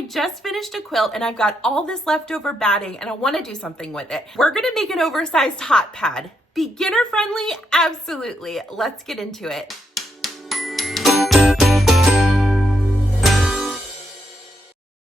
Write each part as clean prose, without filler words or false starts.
I just finished a quilt and I've got all this leftover batting and I want to do something with it. We're going to make an oversized hot pad. Beginner friendly? Absolutely. Let's get into it.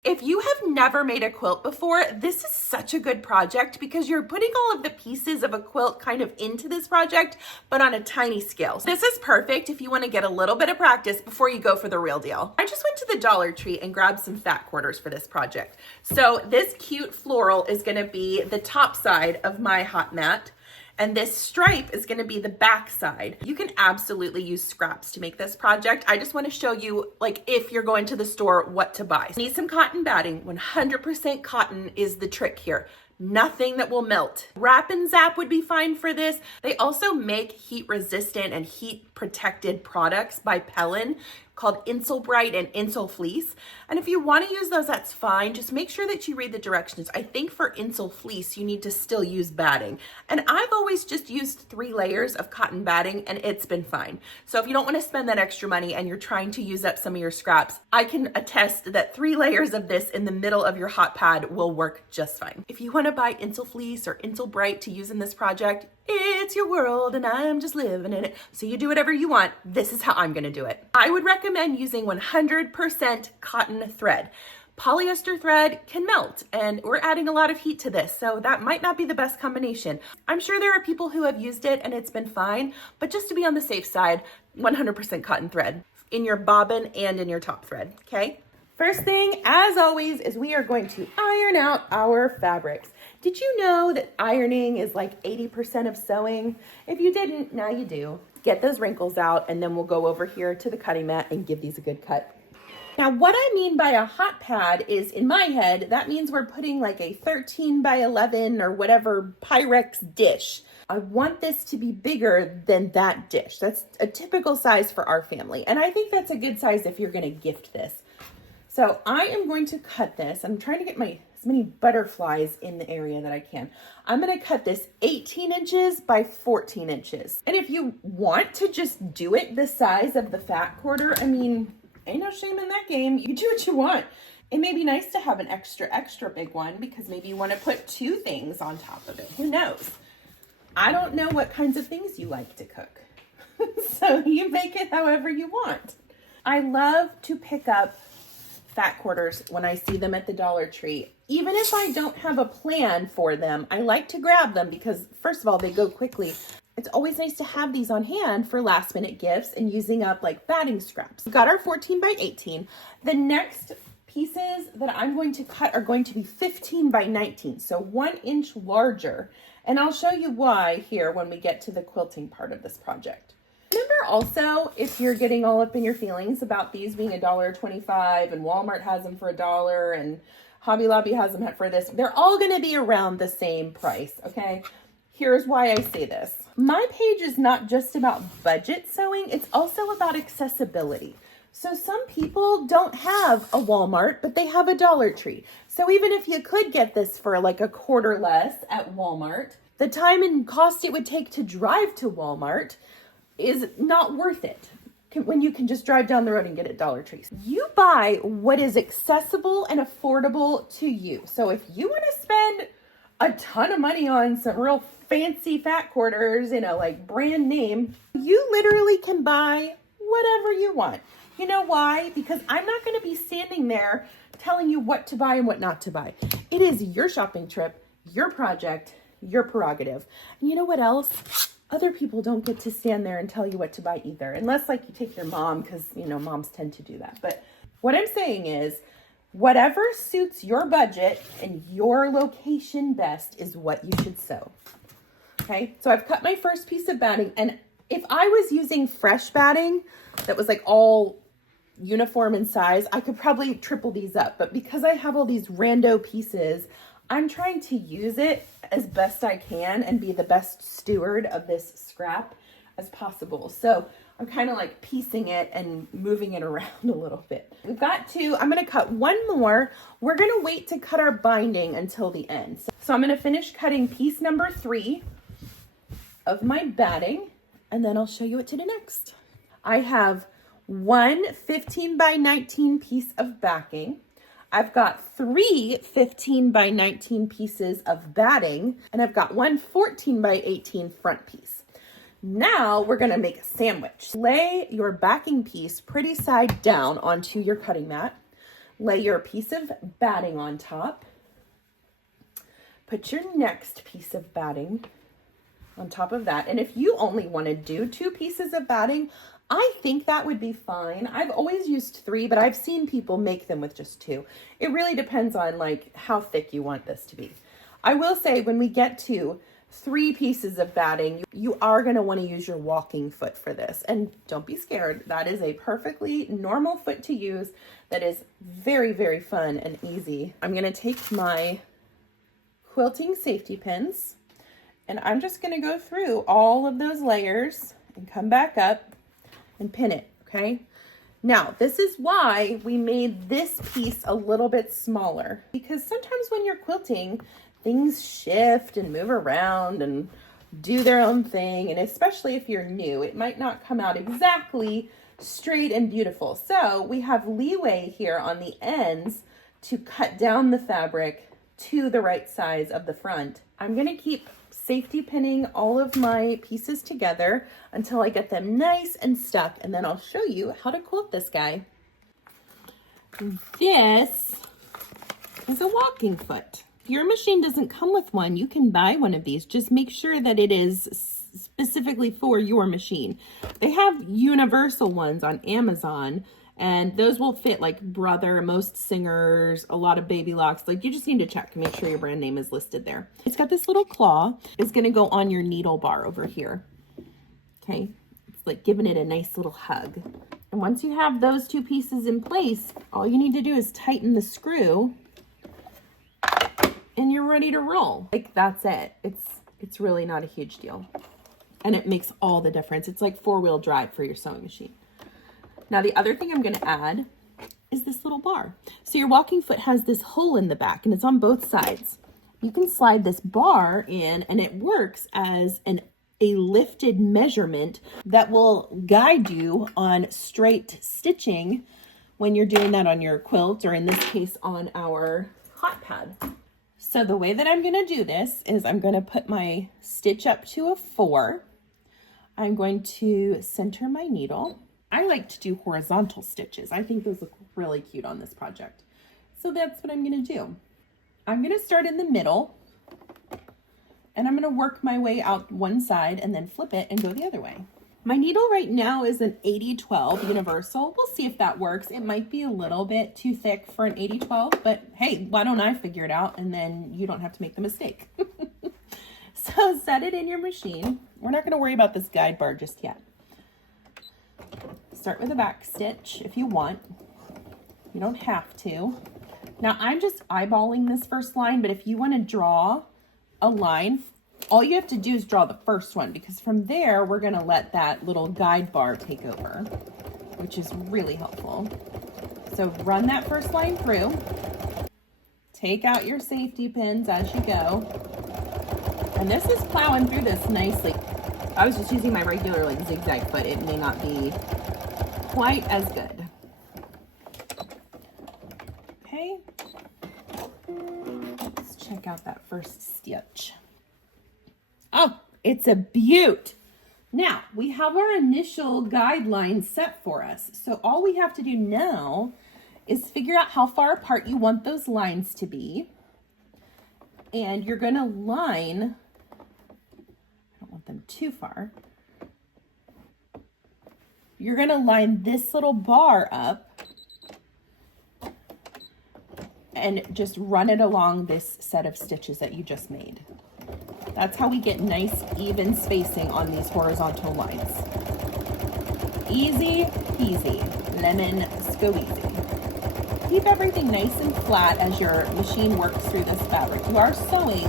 If you have never made a quilt before, this is such a good project because you're putting all of the pieces of a quilt kind of into this project, but on a tiny scale. This is perfect if you want to get a little bit of practice before you go for the real deal. I just went to the Dollar Tree and grabbed some fat quarters for this project. So this cute floral is going to be the top side of my hot mat. And this stripe is going to be the back side. You can absolutely use scraps to make this project. I just want to show you, like, if you're going to the store, what to buy. Need some cotton batting. 100% cotton is the trick here. Nothing that will melt. Wrap and Zap would be fine for this. They also make heat resistant and heat protected products by Pellin called Insul Bright and Insul Fleece. And if you want to use those, that's fine. Just make sure that you read the directions. I think for Insul Fleece, you need to still use batting. And I've always just used 3 layers of cotton batting and it's been fine. So if you don't want to spend that extra money and you're trying to use up some of your scraps, I can attest that 3 layers of this in the middle of your hot pad will work just fine. If you want to buy Insul Fleece or Insul Bright to use in this project, it's your world and I'm just living in it. So you do whatever you want. This is how I'm going to do it. I would recommend using 100% cotton thread. Polyester thread can melt and we're adding a lot of heat to this, so that might not be the best combination. I'm sure there are people who have used it and it's been fine, but just to be on the safe side, 100% cotton thread in your bobbin and in your top thread, okay? First thing, as always, is we are going to iron out our fabrics. Did you know that ironing is like 80% of sewing? If you didn't, now you do. Get those wrinkles out and then we'll go over here to the cutting mat and give these a good cut. Now what I mean by a hot pad is, in my head, that means we're putting like a 13 by 11 or whatever Pyrex dish. I want this to be bigger than that dish. That's a typical size for our family. And I think that's a good size if you're gonna gift this. So I am going to cut this. I'm trying to get as many butterflies in the area that I can. I'm going to cut this 18 inches by 14 inches. And if you want to just do it the size of the fat quarter, I mean, ain't no shame in that game. You do what you want. It may be nice to have an extra big one because maybe you want to put 2 things on top of it. Who knows? I don't know what kinds of things you like to cook. So you make it however you want. I love to pick up fat quarters when I see them at the Dollar Tree. Even if I don't have a plan for them, I like to grab them because, first of all, they go quickly. It's always nice to have these on hand for last minute gifts and using up like batting scraps. We've got our 14 by 18. The next pieces that I'm going to cut are going to be 15 by 19, so 1 inch larger. And I'll show you why here when we get to the quilting part of this project. Remember also, if you're getting all up in your feelings about these being $1.25 and Walmart has them for $1 and Hobby Lobby has them for this, they're all going to be around the same price, okay? Here's why I say this. My page is not just about budget sewing, it's also about accessibility. So some people don't have a Walmart, but they have a Dollar Tree. So even if you could get this for like a quarter less at Walmart, the time and cost it would take to drive to Walmart is not worth it when you can just drive down the road and get it Dollar Tree. You buy what is accessible and affordable to you. So if you want to spend a ton of money on some real fancy fat quarters, like brand name, you literally can buy whatever you want. You know why? Because I'm not going to be standing there telling you what to buy and what not to buy. It is your shopping trip, your project, your prerogative. And you know what else? Other people don't get to stand there and tell you what to buy either, unless like you take your mom, because moms tend to do that. But what I'm saying is, whatever suits your budget and your location best is what you should sew. Okay, so I've cut my first piece of batting, and if I was using fresh batting that was like all uniform in size, I could probably triple these up. But because I have all these rando pieces, I'm trying to use it as best I can and be the best steward of this scrap as possible. So I'm kind of like piecing it and moving it around a little bit. I'm going to cut one more. We're going to wait to cut our binding until the end. So I'm going to finish cutting piece number 3 of my batting, and then I'll show you what to do next. I have one 15 by 19 piece of backing. I've got 3 15 by 19 pieces of batting, and I've got 1 14 by 18 front piece. Now we're gonna make a sandwich. Lay your backing piece pretty side down onto your cutting mat. Lay your piece of batting on top. Put your next piece of batting on top of that. And if you only want to do 2 pieces of batting, I think that would be fine. I've always used 3, but I've seen people make them with just 2. It really depends on like how thick you want this to be. I will say when we get to 3 pieces of batting, you are going to want to use your walking foot for this. And don't be scared. That is a perfectly normal foot to use that is very, very fun and easy. I'm going to take my quilting safety pins and I'm just going to go through all of those layers and come back up and pin it, okay? Now, this is why we made this piece a little bit smaller, because sometimes when you're quilting, things shift and move around and do their own thing, and especially if you're new, it might not come out exactly straight and beautiful. So we have leeway here on the ends to cut down the fabric to the right size of the front. I'm going to keep safety pinning all of my pieces together until I get them nice and stuck, and then I'll show you how to quilt this guy. This is a walking foot. If your machine doesn't come with one, you can buy one of these. Just make sure that it is specifically for your machine. They have universal ones on Amazon, and those will fit like Brother, most Singers, a lot of Baby Locks. Like, you just need to check, make sure your brand name is listed there. It's got this little claw. It's gonna go on your needle bar over here. Okay, it's like giving it a nice little hug. And once you have those 2 pieces in place, all you need to do is tighten the screw and you're ready to roll. Like, that's it. It's really not a huge deal. And it makes all the difference. It's like 4-wheel drive for your sewing machine. Now, the other thing I'm going to add is this little bar. So your walking foot has this hole in the back, and it's on both sides. You can slide this bar in, and it works as a lifted measurement that will guide you on straight stitching when you're doing that on your quilt, or in this case on our hot pad. So the way that I'm going to do this is I'm going to put my stitch up to a 4. I'm going to center my needle. I like to do horizontal stitches. I think those look really cute on this project. So that's what I'm going to do. I'm going to start in the middle, and I'm going to work my way out one side and then flip it and go the other way. My needle right now is an 80-12 universal. We'll see if that works. It might be a little bit too thick for an 80-12, but hey, why don't I figure it out, and then you don't have to make the mistake. So set it in your machine. We're not going to worry about this guide bar just yet. Start with a back stitch if you want. You don't have to. Now I'm just eyeballing this first line, but if you want to draw a line, all you have to do is draw the first one, because from there we're going to let that little guide bar take over, which is really helpful. So run that first line through. Take out your safety pins as you go. And this is plowing through this nicely. I was just using my regular like zigzag foot. It may not be quite as good. Okay. Let's check out that first stitch. Oh, it's a beaut. Now, we have our initial guideline set for us. So all we have to do now is figure out how far apart you want those lines to be. And you're going to line, I don't want them too far. You're going to line this little bar up and just run it along this set of stitches that you just made. That's how we get nice, even spacing on these horizontal lines. Easy peasy, lemon squeezy. Keep everything nice and flat as your machine works through this fabric. You are sewing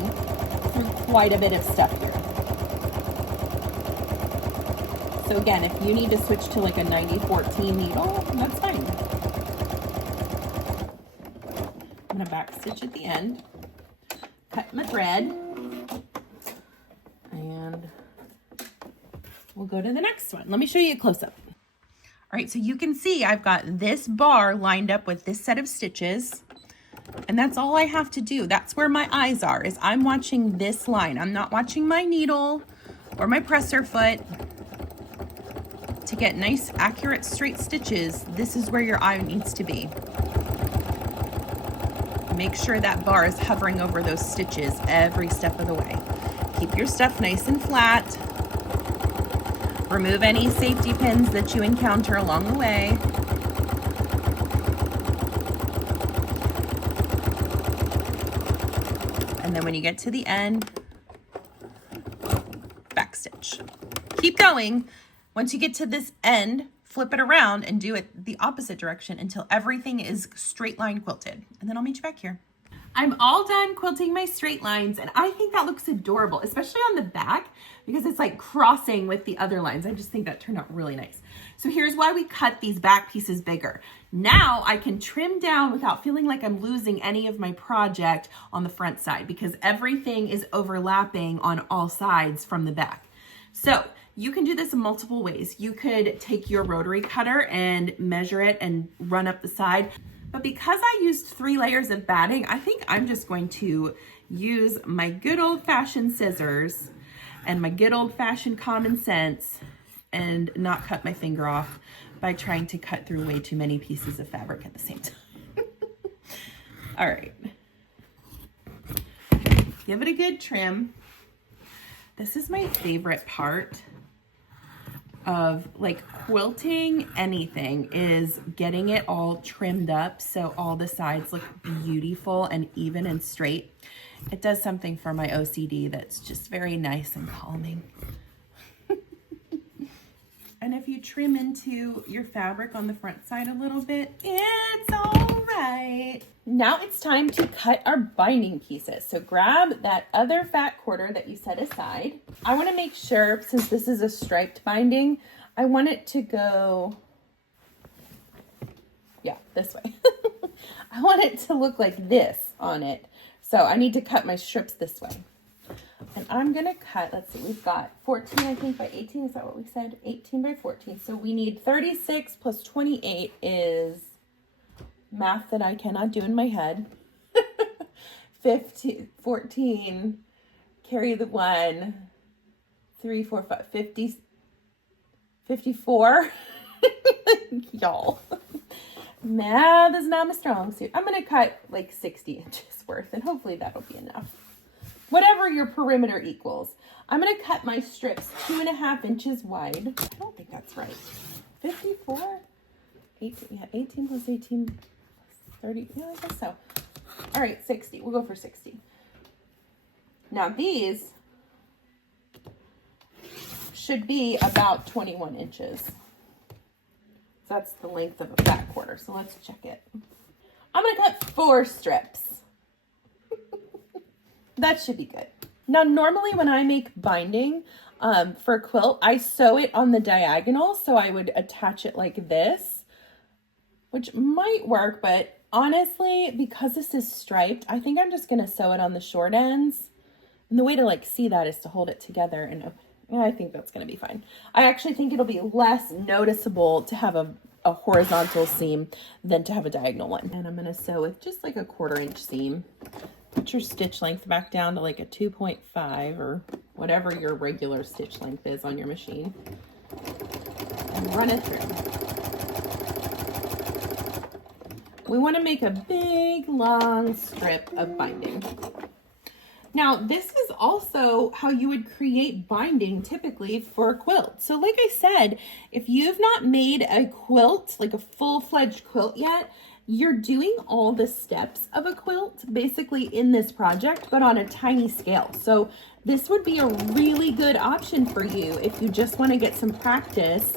through quite a bit of stuff here. So again, if you need to switch to like a 90-14 needle, that's fine. I'm gonna back stitch at the end, cut my thread, and we'll go to the next one. Let me show you a close-up. All right, so you can see I've got this bar lined up with this set of stitches. And that's all I have to do. That's where my eyes are, is I'm watching this line. I'm not watching my needle or my presser foot. To get nice, accurate, straight stitches, this is where your eye needs to be. Make sure that bar is hovering over those stitches every step of the way. Keep your stuff nice and flat. Remove any safety pins that you encounter along the way. And then when you get to the end, back stitch. Keep going. Once you get to this end, flip it around and do it the opposite direction until everything is straight line quilted. And then I'll meet you back here. I'm all done quilting my straight lines, and I think that looks adorable, especially on the back, because it's like crossing with the other lines. I just think that turned out really nice. So here's why we cut these back pieces bigger. Now I can trim down without feeling like I'm losing any of my project on the front side, because everything is overlapping on all sides from the back. So you can do this in multiple ways. You could take your rotary cutter and measure it and run up the side. But because I used 3 layers of batting, I think I'm just going to use my good old-fashioned scissors and my good old-fashioned common sense and not cut my finger off by trying to cut through way too many pieces of fabric at the same time. All right. Give it a good trim. This is my favorite part of like quilting anything, is getting it all trimmed up so all the sides look beautiful and even and straight. It does something for my OCD that's just very nice and calming. And if you trim into your fabric on the front side a little bit, it's all right. Now it's time to cut our binding pieces. So grab that other fat quarter that you set aside. I want to make sure, since this is a striped binding, I want it to go, yeah, this way. I want it to look like this on it. So I need to cut my strips this way. And I'm going to cut, let's see, we've got 14, I think, by 18. Is that what we said? 18 by 14. So we need 36 plus 28 is math that I cannot do in my head. 15, 14, carry the 1, 3, 4, 5, 50, 54. Y'all. Math is not my strong suit. I'm going to cut like 60 inches worth, and hopefully that'll be enough. Whatever your perimeter equals. I'm going to cut my strips 2.5 inches wide. I don't think that's right. 54? 18, yeah, 18 plus 18 plus 30. Yeah, I guess so. All right, 60. We'll go for 60. Now these should be about 21 inches. So that's the length of a fat quarter. So let's check it. I'm going to cut 4 strips. That should be good. Now, normally when I make binding for a quilt, I sew it on the diagonal. So I would attach it like this, which might work, but honestly, because this is striped, I think I'm just going to sew it on the short ends. And the way to like see that is to hold it together, and yeah, I think that's going to be fine. I actually think it'll be less noticeable to have a horizontal seam than to have a diagonal one. And I'm going to sew with just like a 1/4 inch seam. Put your stitch length back down to like a 2.5 or whatever your regular stitch length is on your machine. And run it through. We want to make a big, long strip of binding. Now, this is also how you would create binding typically for a quilt. So like I said, if you've not made a quilt, like a full-fledged quilt yet, you're doing all the steps of a quilt basically in this project, but on a tiny scale. So this would be a really good option for you if you just want to get some practice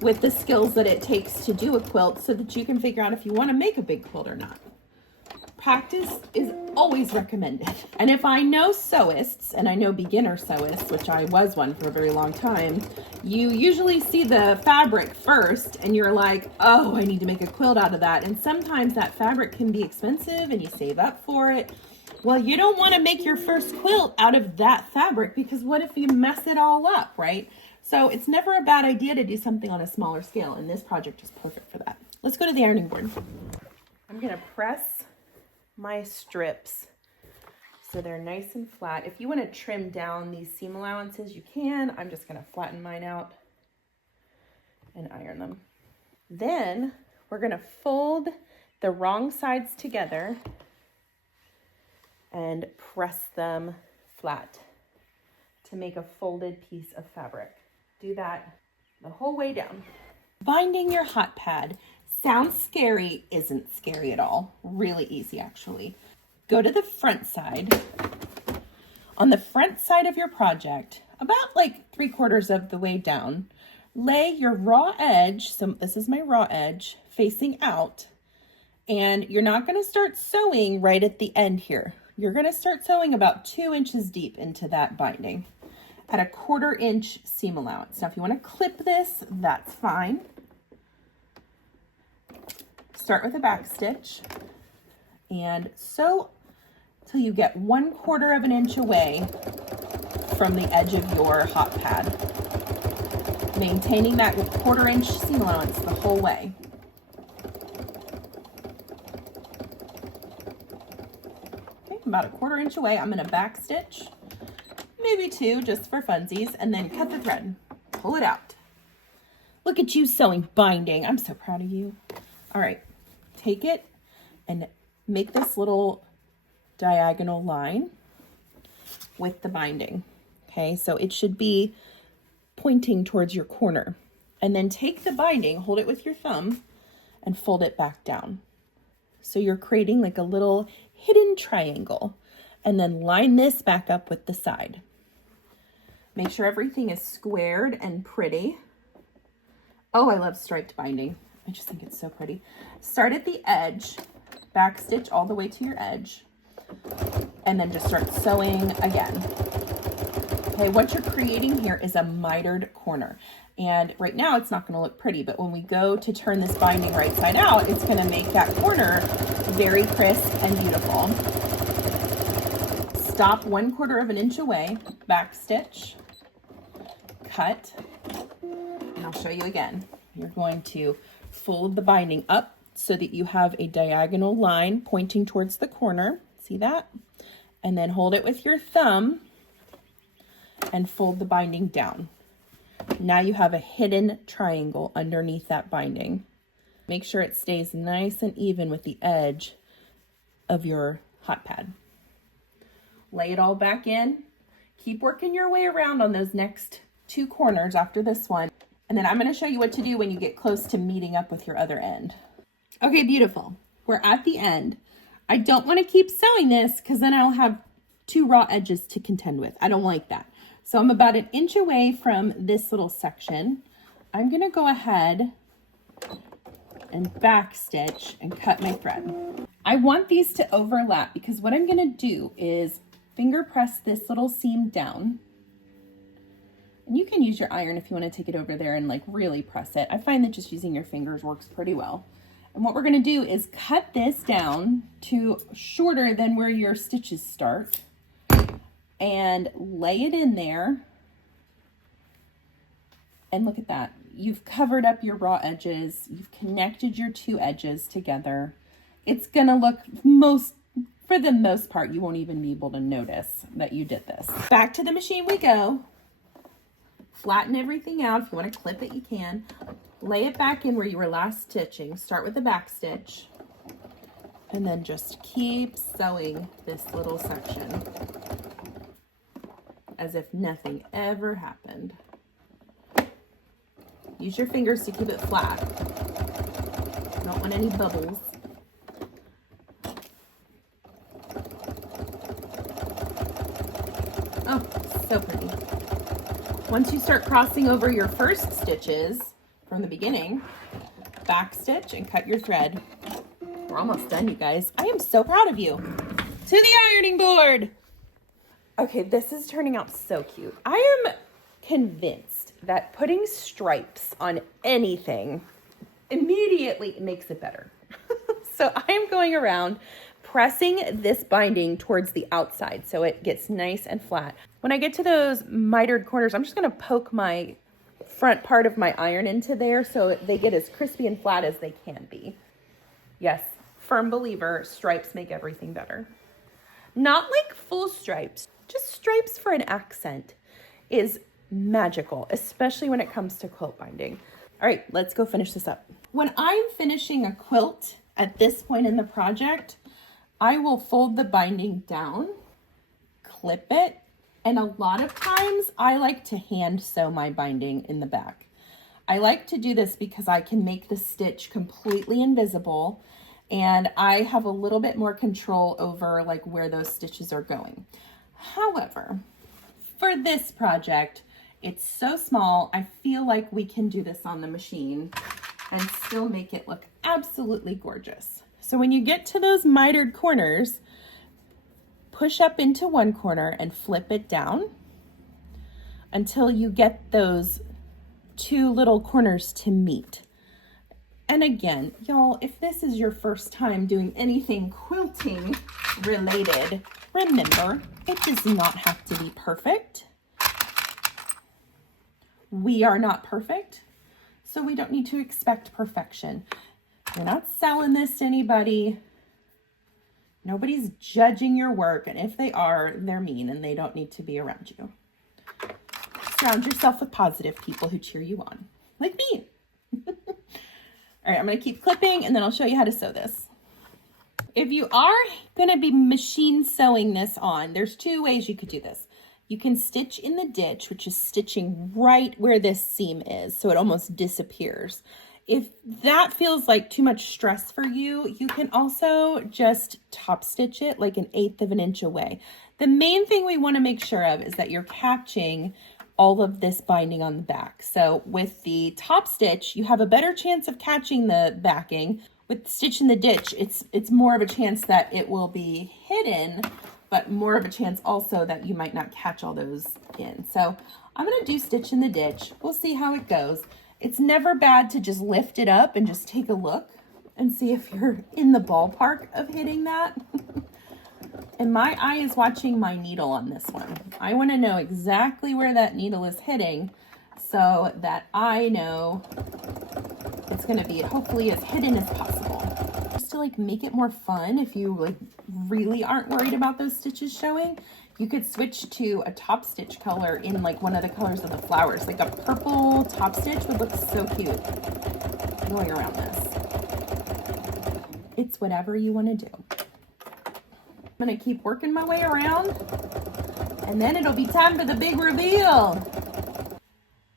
with the skills that it takes to do a quilt so that you can figure out if you want to make a big quilt or not. Practice is always recommended. And if I know sewists, and I know beginner sewists, which I was one for a very long time, you usually see the fabric first and you're like, oh, I need to make a quilt out of that. And sometimes that fabric can be expensive and you save up for it. Well, you don't want to make your first quilt out of that fabric, because what if you mess it all up, right? So it's never a bad idea to do something on a smaller scale, and this project is perfect for that. Let's go to the ironing board. I'm going to press my strips so they're nice and flat. If you want to trim down these seam allowances, you can. I'm just going to flatten mine out and iron them. Then we're going to fold the wrong sides together and press them flat to make a folded piece of fabric. Do that the whole way down. Binding your hot pad sounds scary, isn't scary at all. Really easy, actually. Go to the front side. On the front side of your project, about like 3/4 of the way down, lay your raw edge, so this is my raw edge, facing out, and you're not going to start sewing right at the end here. You're going to start sewing about 2 inches deep into that binding at a 1/4 inch seam allowance. Now, if you want to clip this, that's fine. Start with a back stitch and sew till you get 1/4 of an inch away from the edge of your hot pad, maintaining that 1/4 inch seam allowance the whole way. Okay, about a 1/4 inch away, I'm going to back stitch, maybe 2 just for funsies, and then cut the thread. Pull it out. Look at you sewing binding. I'm so proud of you. All right, take it and make this little diagonal line with the binding. Okay, so it should be pointing towards your corner. And then take the binding, hold it with your thumb, and fold it back down. So you're creating like a little hidden triangle. And then line this back up with the side. Make sure everything is squared and pretty. Oh, I love striped binding. I just think it's so pretty. Start at the edge, back stitch all the way to your edge, and then just start sewing again. Okay, what you're creating here is a mitered corner. And right now it's not going to look pretty, but when we go to turn this binding right side out, it's going to make that corner very crisp and beautiful. Stop 1/4 of an inch away, back stitch, cut, and I'll show you again. You're going to fold the binding up so that you have a diagonal line pointing towards the corner. See that? And then hold it with your thumb and fold the binding down. Now you have a hidden triangle underneath that binding. Make sure it stays nice and even with the edge of your hot pad. Lay it all back in. Keep working your way around on those next 2 corners after this one. And then I'm going to show you what to do when you get close to meeting up with your other end. Okay, beautiful. We're at the end. I don't want to keep sewing this because then I'll have 2 raw edges to contend with. I don't like that. So I'm about 1 inch away from this little section. I'm going to go ahead and back stitch and cut my thread. I want these to overlap because what I'm going to do is finger press this little seam down. And you can use your iron if you want to take it over there and like really press it. I find that just using your fingers works pretty well. And what we're going to do is cut this down to shorter than where your stitches start and lay it in there. And look at that. You've covered up your raw edges. You've connected your 2 edges together. It's going to look for the most part, you won't even be able to notice that you did this. Back to the machine we go. Flatten everything out. If you want to clip it, you can. Lay it back in where you were last stitching. Start with the back stitch. And then just keep sewing this little section as if nothing ever happened. Use your fingers to keep it flat. Don't want any bubbles. Oh, so pretty. Once you start crossing over your first stitches from the beginning, back stitch and cut your thread. We're almost done, you guys. I am so proud of you. To the ironing board. Okay, this is turning out so cute. I am convinced that putting stripes on anything immediately makes it better. So I am going around pressing this binding towards the outside so it gets nice and flat. When I get to those mitered corners, I'm just going to poke my front part of my iron into there so they get as crispy and flat as they can be. Yes, firm believer, stripes make everything better. Not like full stripes, just stripes for an accent is magical, especially when it comes to quilt binding. All right, let's go finish this up. When I'm finishing a quilt at this point in the project, I will fold the binding down, clip it, and a lot of times I like to hand sew my binding in the back. I like to do this because I can make the stitch completely invisible and I have a little bit more control over like where those stitches are going. However, for this project, it's so small, I feel like we can do this on the machine and still make it look absolutely gorgeous. So when you get to those mitered corners, push up into one corner and flip it down until you get those two little corners to meet. And again, y'all, if this is your first time doing anything quilting related, remember, it does not have to be perfect. We are not perfect, so we don't need to expect perfection. You're not selling this to anybody. Nobody's judging your work, and if they are, they're mean and they don't need to be around you. Surround yourself with positive people who cheer you on, like me. All right, I'm gonna keep clipping and then I'll show you how to sew this. If you are gonna be machine sewing this on, there's two ways you could do this. You can stitch in the ditch, which is stitching right where this seam is, so it almost disappears. If that feels like too much stress for you, you can also just top stitch it like 1/8 of an inch away. The main thing we want to make sure of is that you're catching all of this binding on the back. So with the top stitch, you have a better chance of catching the backing. With the stitch in the ditch, it's more of a chance that it will be hidden, but more of a chance also that you might not catch all those in. So I'm going to do stitch in the ditch. We'll see how it goes. It's never bad to just lift it up and just take a look and see if you're in the ballpark of hitting that. And my eye is watching my needle on this one. I want to know exactly where that needle is hitting so that I know it's going to be hopefully as hidden as possible. Just to like make it more fun, if you like really aren't worried about those stitches showing, you could switch to a top stitch color in like one of the colors of the flowers. Like a purple top stitch would look so cute going around this. It's whatever you want to do. I'm gonna keep working my way around and then it'll be time for the big reveal.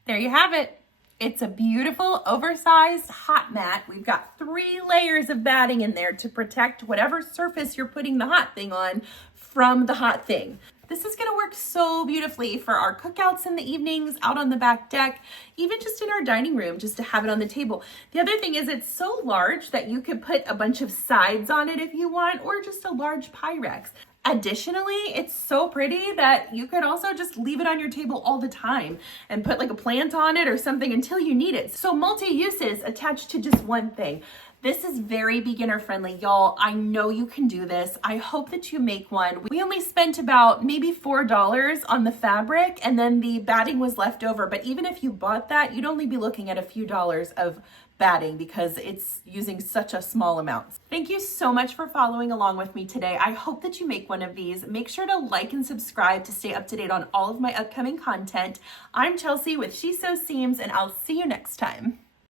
There you have it. It's a beautiful oversized hot mat. We've got 3 layers of batting in there to protect whatever surface you're putting the hot thing on from the hot thing. This is gonna work so beautifully for our cookouts in the evenings, out on the back deck, even just in our dining room, just to have it on the table. The other thing is it's so large that you could put a bunch of sides on it if you want, or just a large Pyrex. Additionally, it's so pretty that you could also just leave it on your table all the time and put like a plant on it or something until you need it. So multi-uses attached to just one thing. This is very beginner friendly, y'all. I know you can do this. I hope that you make one. We only spent about maybe $4 on the fabric and then the batting was left over. But even if you bought that, you'd only be looking at a few dollars of batting because it's using such a small amount. Thank you so much for following along with me today. I hope that you make one of these. Make sure to like and subscribe to stay up to date on all of my upcoming content. I'm Chelsea with She Sews Seams and I'll see you next time.